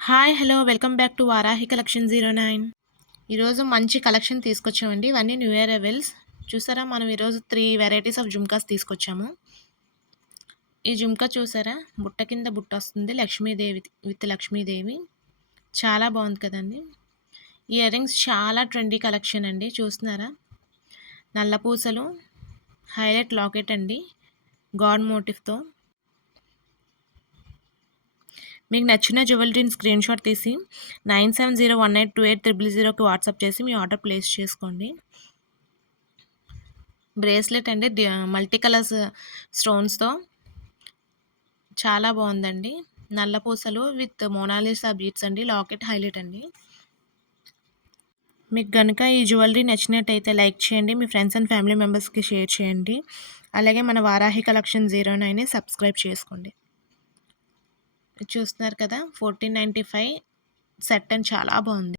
Hi! Hello! Welcome back to Varahi collection 09. ఈరోజు మంచి collection తీసుకొచ్చామండి. ఇవన్నీ న్యూ ఇయర్ అవెల్స్. చూసారా మనం ఈరోజు 3 వెరైటీస్ ఆఫ్ జుమ్కాస్ తీసుకొచ్చాము. ఈ జుమ్కా చూసారా? బుట్ట కింద బుట్టొస్తుంది. లక్ష్మీదేవి విత్ లక్ష్మీదేవి. చాలా బాగుంది కదండీ! ఇయర్ రింగ్స్ చాలా ట్రెండీ కలెక్షన్ అండి. చూస్తున్నారా? నల్ల పూసలు, హైలైట్ లాకెట్ అండి. గాడ్ మోటిఫ్‌తో. మీకు నచ్చిన జ్యువెలరీని స్క్రీన్ షాట్ తీసి 9701828000కి వాట్సాప్ చేసి మీ ఆర్డర్ ప్లేస్ చేసుకోండి. బ్రేస్లెట్ అండి మల్టీ కలర్స్ స్టోన్స్‌తో చాలా బాగుందండి. నల్ల పూసలు విత్ మోనాలిసా బీడ్స్ అండి. లాకెట్ హైలైట్ అండి. మీకు గనుక ఈ జ్యువెలరీ నచ్చినట్టయితే లైక్ చేయండి. మీ ఫ్రెండ్స్ అండ్ ఫ్యామిలీ మెంబర్స్‌కి షేర్ చేయండి. అలాగే మన వారాహి కలెక్షన్ 09ని సబ్స్క్రైబ్ చేసుకోండి. చూస్తున్నారు కదా! 1495 సెట్ అండ్ చాలా బాగుంది.